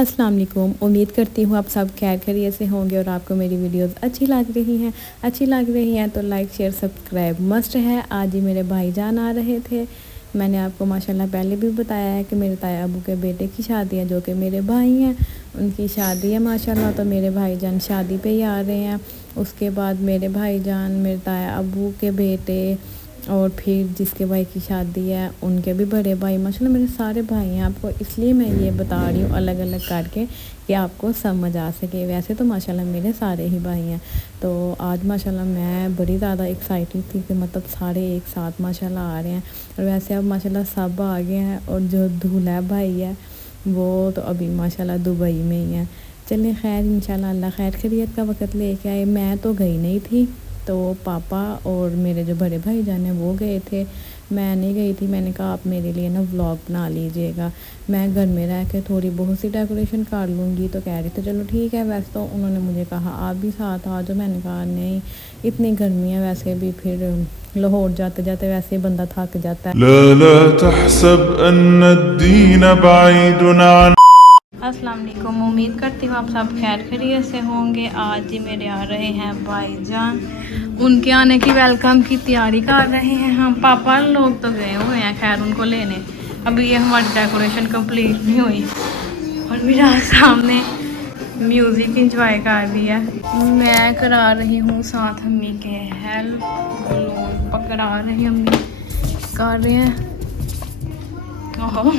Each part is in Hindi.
अस्सलाम वालेकुम। उम्मीद करती हूँ आप सब खैर खैरियत से होंगे और आपको मेरी वीडियोस अच्छी लग रही हैं तो लाइक शेयर सब्सक्राइब मस्ट है। आज ही मेरे भाईजान आ रहे थे। मैंने आपको माशाल्लाह पहले भी बताया है कि मेरे ताया अबू के बेटे की शादी है, जो कि मेरे भाई हैं, उनकी शादी है माशाल्लाह। तो मेरे भाईजान शादी पे ही आ रहे हैं। उसके बाद मेरे भाईजान, मेरे ताया अबू के बेटे और फिर जिसके भाई की शादी है उनके भी बड़े भाई, माशाल्लाह मेरे सारे भाई हैं। आपको इसलिए मैं ये बता रही हूँ अलग अलग करके कि आपको समझ आ सके। वैसे तो माशाल्लाह मेरे सारे ही भाई हैं। तो आज माशाल्लाह मैं बड़ी ज़्यादा एक्साइटेड थी कि मतलब सारे एक साथ माशाल्लाह आ रहे हैं। और वैसे अब माशाल्लाह सब आ गए हैं और जो दूल्हा भाई है वो तो अभी माशाल्लाह दुबई में ही है। चलिए खैर इंशाल्लाह अल्लाह खैर खैरियत का वक़्त लेके आए। मैं तो गई नहीं थी, तो पापा और मेरे जो बड़े भाई जान हैं वो गए थे, मैं नहीं गई थी। मैंने कहा आप मेरे लिए ना व्लॉग बना लीजिएगा, मैं घर में रह के थोड़ी बहुत सी डेकोरेशन कर लूँगी। तो कह रही थी चलो ठीक है। वैसे तो उन्होंने मुझे कहा आप भी साथ आ जाओ, मैंने कहा नहीं इतनी गर्मी है, वैसे भी फिर लाहौर जाते जाते वैसे ही बंदा थक जाता है। अस्सलाम वालेकुम। उम्मीद करती हूँ आप सब खैर खैरियत से होंगे। आज ही मेरे आ रहे हैं भाईजान, उनके आने की वेलकम की तैयारी कर रहे हैं हम। पापा लोग तो गए हुए हैं खैर उनको लेने, अभी ये हमारी डेकोरेशन कंप्लीट नहीं हुई। और मेरा सामने म्यूज़िक इंजॉय कर रही है, मैं करा रही हूँ साथ अम्मी के हेल्प। लोग पकड़ा रहे हैं, अम्मी कर रहे हैं। ओहो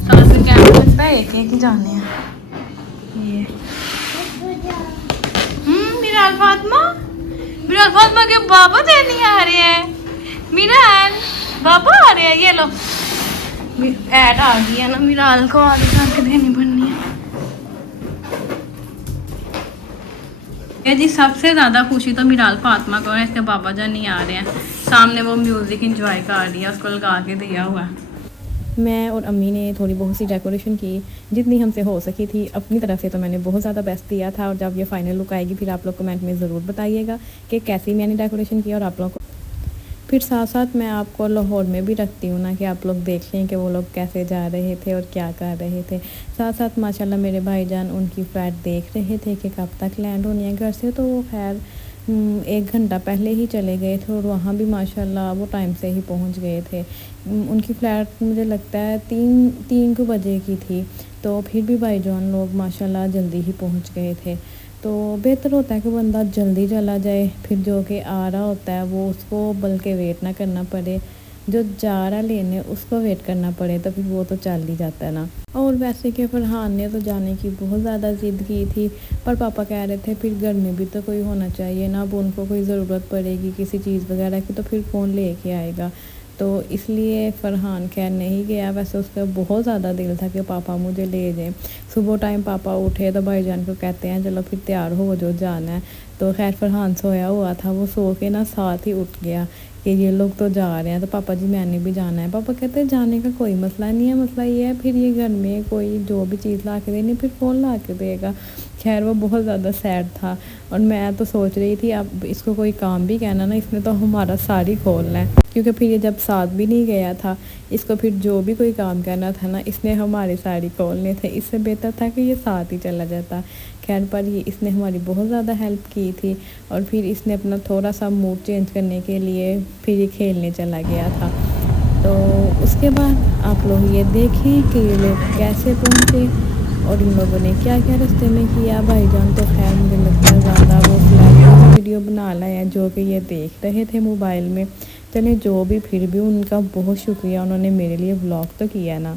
साथ में कैमरा लगता है, एक ही जाने हैं ये। मीराल फातिमा के बाबा देने आ रहे हैं। मीराल बाबा आ रहे हैं, ये लो ऐड आ गई है ना, मीराल को आगे करके देनी पड़नी है। ये जी सबसे ज़्यादा खुशी तो मीराल फातिमा को है, इसके बाबा जान नहीं आ रहे हैं। सामने वो म्यूज़िक इंजॉय कर रही है, उसको लगा के दिया हुआ है। मैं और अम्मी ने थोड़ी बहुत सी डेकोरेशन की जितनी हमसे हो सकी थी अपनी तरफ से, तो मैंने बहुत ज़्यादा बेस्ट दिया था। और जब ये फाइनल लुक आएगी फिर आप लोग कमेंट में ज़रूर बताइएगा कि कैसी मैंने डेकोरेशन की। और आप लोगों को फिर साथ साथ मैं आपको लाहौर में भी रखती हूँ ना, कि आप लोग देख लें कि वो लोग कैसे जा रहे थे और क्या कर रहे थे। साथ साथ माशाल्लाह मेरे भाईजान उनकी फ़्लाइट देख रहे थे कि कब तक लैंड होनी है घर से। तो वो खैर 1 घंटा पहले ही चले गए थे और वहाँ भी माशाल्लाह वो टाइम से ही पहुँच गए थे। उनकी फ़्लाइट मुझे लगता है 3 बजे की थी, तो फिर भी भाईजान लोग माशाल्लाह जल्दी ही पहुँच गए थे। तो बेहतर होता है कि बंदा जल्दी चला जाए, फिर जो कि आ रहा होता है वो उसको बल्कि वेट ना करना पड़े, जो जा रहा लेने उसको वेट करना पड़े, तो फिर वो तो चल ही जाता है ना। और वैसे कि फरहान ने तो जाने की बहुत ज़्यादा ज़िद की थी, पर पापा कह रहे थे फिर घर में भी तो कोई होना चाहिए ना, अब उनको कोई ज़रूरत पड़ेगी किसी चीज़ वगैरह की तो फिर कौन लेके आएगा। तो इसलिए फ़रहान खैर नहीं गया। वैसे उसका बहुत ज़्यादा दिल था कि पापा मुझे ले जाएं। सुबह टाइम पापा उठे तो भाईजान को कहते हैं चलो फिर तैयार हो जो जाना है। तो खैर फ़रहान सोया हुआ था, वो सो के ना साथ ही उठ गया कि ये लोग तो जा रहे हैं तो पापा जी मैंने भी जाना है। पापा कहते हैं जाने का कोई मसला नहीं है, मसला ये है फिर ये घर में कोई जो भी चीज़ ला के देनी फिर कौन ला के देगा। खैर वो बहुत ज़्यादा सैड था। और मैं तो सोच रही थी अब इसको कोई काम भी कहना ना, इसने तो हमारा साड़ी खोलना है, क्योंकि फिर ये जब साथ भी नहीं गया था, इसको फिर जो भी कोई काम करना था ना इसने हमारी साड़ी खोलने थे। इससे बेहतर था कि ये साथ ही चला जाता। खैर पर ये इसने हमारी बहुत ज़्यादा हेल्प की थी। और फिर इसने अपना थोड़ा सा मूड चेंज करने के लिए फिर ये खेलने चला गया था। तो उसके बाद आप लोग ये देखें कि ये लोग कैसे पहुँचे और इन लोगों ने क्या क्या रास्ते में किया। भाईजान तो खैर मुझे लगता है ज़्यादा वो फ्लैश वीडियो बना लाया जो कि ये देख रहे थे मोबाइल में। चले जो भी, फिर भी उनका बहुत शुक्रिया, उन्होंने मेरे लिए व्लॉग तो किया ना।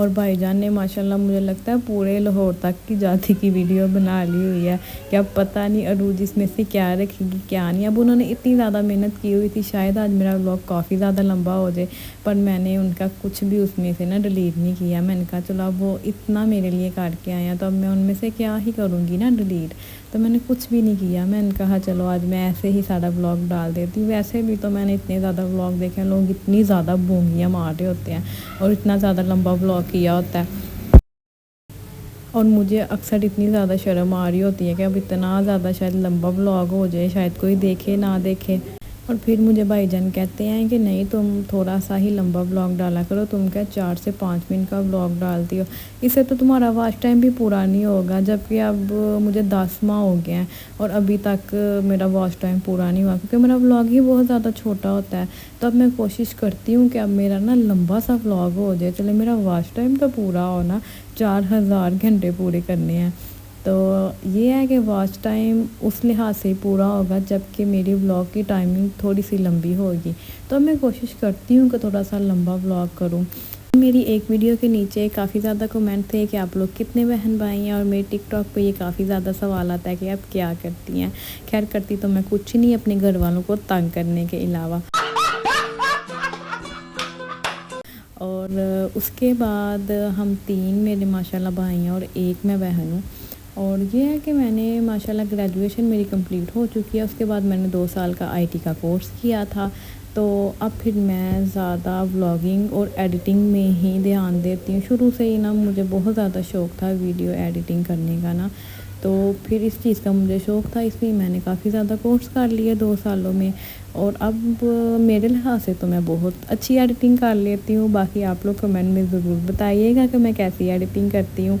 और भाईजान ने माशाल्लाह मुझे लगता है पूरे लाहौर तक की जाति की वीडियो बना ली हुई है कि अब पता नहीं अरूज इसमें से क्या रखेगी क्या नहीं। अब उन्होंने इतनी ज़्यादा मेहनत की हुई थी, शायद आज मेरा व्लॉग काफ़ी ज़्यादा लंबा हो जाए, पर मैंने उनका कुछ भी उसमें से ना डिलीट नहीं किया। मैंने कहा चलो अब वो इतना मेरे लिए करके आए हैं तो अब मैं उनमें से क्या ही करूँगी ना डिलीट, तो मैंने कुछ भी नहीं किया। मैंने कहा चलो आज मैं ऐसे ही सारा व्लॉग डाल देती हूँ। वैसे भी तो मैंने इतने ज़्यादा व्लॉग देखे हैं, लोग इतनी ज़्यादा बोंगियाँ मार रहे होते हैं और इतना ज़्यादा लंबा व्लॉग किया होता है, और मुझे अक्सर इतनी ज़्यादा शर्म आ रही होती है कि अब इतना ज़्यादा शायद लंबा व्लॉग हो जाए, शायद कोई देखे ना देखे। और फिर मुझे भाईजान कहते हैं कि नहीं तुम थोड़ा सा ही लंबा व्लॉग डाला करो, तुम क्या 4 से 5 मिनट का व्लॉग डालती हो, इससे तो तुम्हारा वॉच टाइम भी पूरा नहीं होगा। जबकि अब मुझे 10 माह हो गए हैं और अभी तक मेरा वॉच टाइम पूरा नहीं हुआ, क्योंकि मेरा व्लॉग ही बहुत ज़्यादा छोटा होता है। तो अब मैं कोशिश करती हूँ कि अब मेरा ना लंबा सा व्लॉग हो जाए, चले मेरा वॉच टाइम तो पूरा हो ना, 4000 घंटे पूरे करने हैं। तो ये है कि वॉच टाइम उस लिहाज से पूरा होगा जबकि मेरी व्लॉग की टाइमिंग थोड़ी सी लंबी होगी। तो मैं कोशिश करती हूँ कि थोड़ा सा लंबा व्लॉग करूँ। मेरी एक वीडियो के नीचे काफ़ी ज़्यादा कमेंट थे कि आप लोग कितने बहन भाई हैं, और मेरे टिकटॉक पे ये काफ़ी ज़्यादा सवाल आता है कि आप क्या करती हैं। खैर करती तो मैं कुछ नहीं अपने घर वालों को तंग करने के अलावा। और उसके बाद हम 3 मेरे माशाल्लाह भाई हैं और 1 मैं बहन हूँ। और ये है कि मैंने माशाल्लाह ग्रेजुएशन मेरी कंप्लीट हो चुकी है। उसके बाद मैंने 2 साल का आईटी का कोर्स किया था। तो अब फिर मैं ज़्यादा व्लॉगिंग और एडिटिंग में ही ध्यान देती हूँ। शुरू से ही ना मुझे बहुत ज़्यादा शौक़ था वीडियो एडिटिंग करने का ना, तो फिर इस चीज़ का मुझे शौक़ था, इसलिए मैंने काफ़ी ज़्यादा कोर्स कर लिए 2 सालों में। और अब मेरे लिहाज से तो मैं बहुत अच्छी एडिटिंग कर लेती हूँ। बाकी आप लोग कमेंट में ज़रूर बताइएगा कि मैं कैसी एडिटिंग करती हूँ।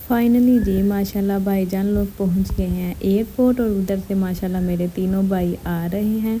फाइनली जी माशाल्लाह भाईजान लोग पहुंच गए हैं एयरपोर्ट, और उधर से माशाल्लाह मेरे तीनों भाई आ रहे हैं।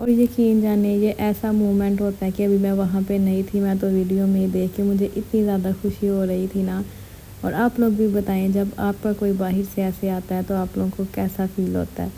और यकीन जाने ये ऐसा मोमेंट होता है कि अभी मैं वहाँ पे नहीं थी, मैं तो वीडियो में देख के मुझे इतनी ज़्यादा खुशी हो रही थी ना। और आप लोग भी बताएं जब आपका कोई बाहर से ऐसे आता है तो आप लोगों को कैसा फील होता है।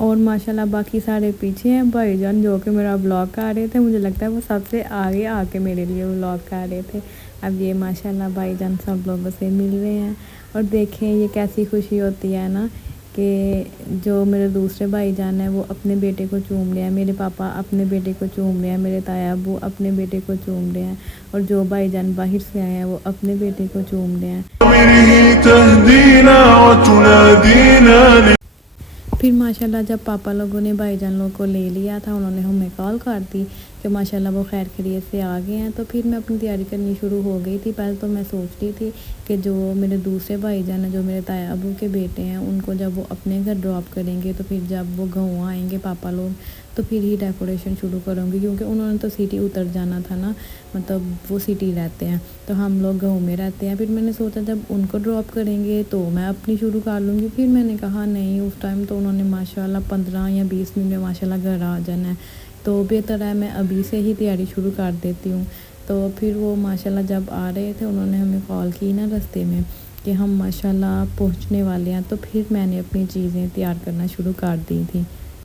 और माशाल्लाह बाकी सारे पीछे हैं भाईजान जो कि मेरा व्लॉग कर रहे थे। मुझे लगता है वो सबसे आगे आके मेरे लिए व्लॉग कर रहे थे। अब ये माशाल्लाह भाईजान सब लोगों से मिल रहे हैं, और देखें ये कैसी खुशी होती है ना कि जो मेरे दूसरे भाईजान हैं वो अपने बेटे को चूम रहे हैं, मेरे पापा अपने बेटे को चूम रहे हैं, मेरे ताया अब्बू अपने बेटे को चूम रहे हैं, और जो भाईजान बाहर से आए हैं वो अपने बेटे को चूम रहे हैं। फिर माशाल्लाह जब पापा लोगों ने भाईजान लोगों को ले लिया था, उन्होंने हमें कॉल कर दी कि माशाल्लाह वो खैर खैरियत से आ गए हैं। तो फिर मैं अपनी तैयारी करनी शुरू हो गई थी। पहले तो मैं सोच रही थी कि जो मेरे दूसरे भाईजान हैं जो मेरे ताया अबू के बेटे हैं उनको जब वो अपने घर ड्रॉप करेंगे तो फिर जब वो गाँव आएंगे पापा लोग तो फिर ही डेकोरेशन शुरू करूँगी, क्योंकि उन्होंने तो सिटी उतर जाना था ना, मतलब वो सिटी रहते हैं तो हम लोग गाँव में रहते हैं। फिर मैंने सोचा जब उनको ड्रॉप करेंगे तो मैं अपनी शुरू कर लूँगी। फिर मैंने कहा नहीं, उस टाइम तो उन्होंने माशाल्लाह 15 या 20 मिनट में माशाल्लाह घर आ जाना है, तो बेहतर है मैं अभी से ही तैयारी शुरू कर देती हूँ। तो फिर वो माशाल्लाह जब आ रहे थे उन्होंने हमें कॉल की ना रास्ते में कि हम माशाल्लाह पहुंचने वाले हैं, तो फिर मैंने अपनी चीज़ें तैयार करना शुरू कर दी थी।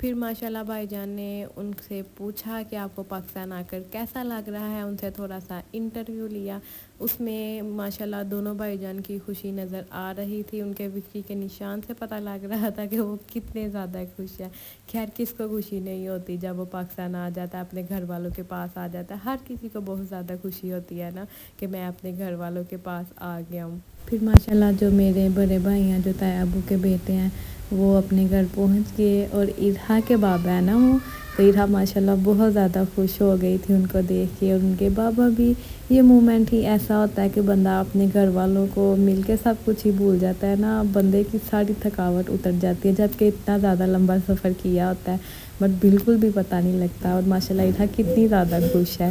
फिर माशाल्लाह भाईजान ने उनसे पूछा कि आपको पाकिस्तान आकर कैसा लग रहा है, उनसे थोड़ा सा इंटरव्यू लिया। उसमें माशाल्लाह दोनों भाईजान की खुशी नज़र आ रही थी, उनके विक्री के निशान से पता लग रहा था कि वो कितने ज़्यादा खुश है। खैर किसको खुशी नहीं होती जब वो पाकिस्तान आ जाता है, अपने घर वालों के पास आ जाता है। हर किसी को बहुत ज़्यादा खुशी होती है ना कि मैं अपने घर वालों के पास आ गया हूँ। फिर माशाल्लाह जो मेरे बड़े भाई हैं, जो ताया अबू के बेटे हैं, वो अपने घर पहुंच गए और इरहा के बाबा है ना वो, तो इरहा माशाल्लाह बहुत ज़्यादा खुश हो गई थी उनको देख के, और उनके बाबा भी। ये मोमेंट ही ऐसा होता है कि बंदा अपने घर वालों को मिल के सब कुछ ही भूल जाता है ना, बंदे की सारी थकावट उतर जाती है, जबकि इतना ज़्यादा लंबा सफ़र किया होता है बट बिल्कुल भी पता नहीं लगता। और माशाल्लाह इरहा कितनी ज़्यादा खुश है।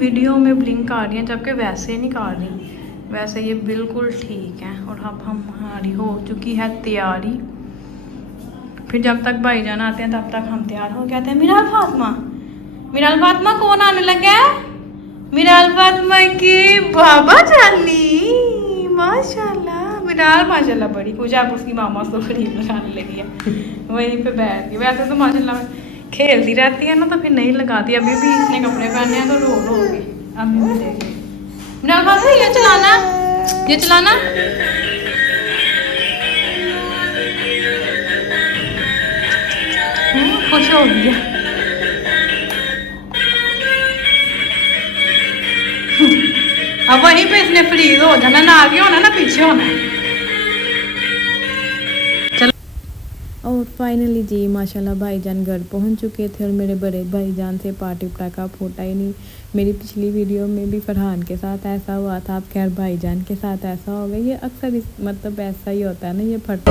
वीडियो में ब्लिंक आ रही हैं जबकि वैसे नहीं कर रही, वैसे ये बिल्कुल ठीक है। और अब हमारी हो चुकी है तैयारी। फिर जब तक भाईजान आते हैं तब तक हम तैयार हो जाते हैं। मिराल फातिमा कौन आने लगा है? मिराल फातिमा की बाबा जानी माशाल्लाह। मिराल माशाल्लाह बड़ी कुछ आप उसकी मामा उसको करीब लगाने लगी है, वहीं पे बैठ गई। वैसे तो माशाल्लाह खेलती रहती है ना, तो फिर नहीं लगाती। अभी भी इसने कपड़े पहने हैं तो रो गई। अभी भी देख ली मिराल फातिमा, ये चलाना खुश हो गया। अब वहीं पे इसने फ्रीज हो जाना, ना आगे होना ना पीछे होना। चलो। और फाइनली जी माशाल्लाह भाईजान घर पहुंच चुके थे, और मेरे बड़े भाईजान से पार्टी पटाखा फूटा ही नहीं। मेरी पिछली वीडियो में भी फरहान के साथ ऐसा हुआ था, अब खैर भाईजान के साथ ऐसा हो गया। ये अक्सर मतलब ऐसा ही होता है ना, ये फटता।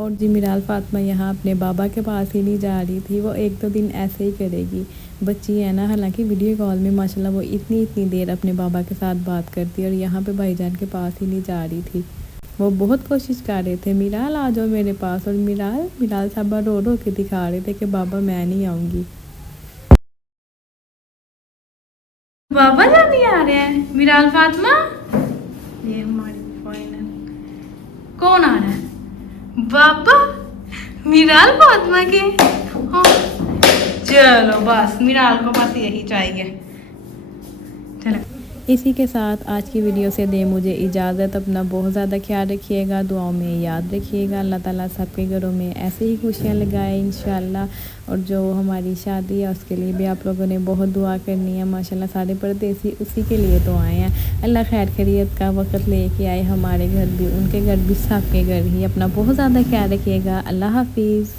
और जी मिराल फातिमा यहाँ अपने बाबा के पास ही नहीं जा रही थी, वो एक दो दिन ऐसे ही करेगी। बच्ची है ना, हालांकि वीडियो कॉल में माशाल्लाह वो इतनी देर अपने बाबा के साथ बात करती है, और यहाँ पे भाईजान के पास ही नहीं जा रही थी। वो बहुत कोशिश कर रहे थे मिराल आ जाओ मेरे पास, और मिराल साहबा रो के दिखा रहे थे कि बाबा मैं नहीं आऊँगी। बाबा नहीं आ रहे हैं मिराल फातिमा। ये हमारी फाइनल कौन आ रहा है? बाबा मिराल फातिमा के। हाँ चलो बस मिराल को बस यही चाहिए। चलो इसी के साथ आज की वीडियो से दे मुझे इजाज़त। अपना बहुत ज़्यादा ख्याल रखिएगा, दुआओं में याद रखिएगा। अल्लाह ताला सबके घरों में ऐसे ही खुशियाँ लगाए इंशाल्लाह। और जो हमारी शादी है उसके लिए भी आप लोगों ने बहुत दुआ करनी है। माशाल्लाह सारे परदेसी उसी के लिए तो आए हैं। अल्लाह खैर खैरियत का वक्त लेके आए हमारे घर भी, उनके घर भी, सबके घर ही। अपना बहुत ज़्यादा ख्याल रखिएगा। अल्लाह हाफिज़।